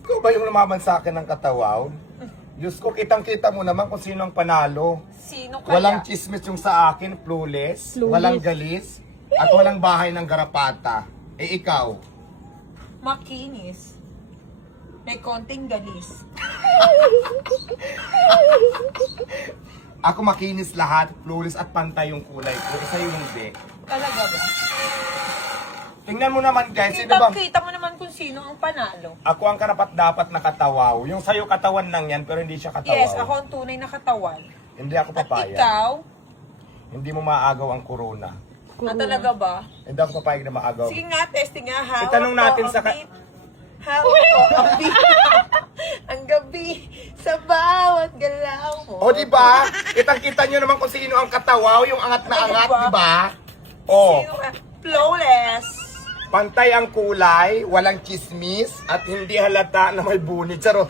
Ikaw ba yung lumaban sa akin ng katawaw? Diyos ko, kitang-kita mo naman kung sino ang panalo. Sino kaya? Walang chismis yung sa akin, flawless, walang galis, at walang bahay ng garapata. Eh ikaw? Makinis. May konting galis. Ako makinis lahat, flawless at pantay yung kulay ko. Sa'yo hindi. Talaga ba? Tingnan mo naman guys, sino bang... Kita mo naman kung sino ang panalo. Ako ang karapat-dapat na katawaw. Yung sa'yo katawan lang yan, pero hindi siya katawaw. Yes, ako ang tunay na katawan. Hindi ako At papayag. ikaw? Hindi mo maagaw ang corona. Talaga ba? Hindi ako papayag na maagaw. Sige nga, testing nga. How Itanong natin sa... How upbeat ang gabi sa bawat galaw mo. O, di ba? Kitang-kita nyo naman kung sino ang katawaw, yung angat na angat, di ba? O, Sino ka? Flawless. pantay ang kulay, walang chismis, at hindi halata na may bunit. Charot.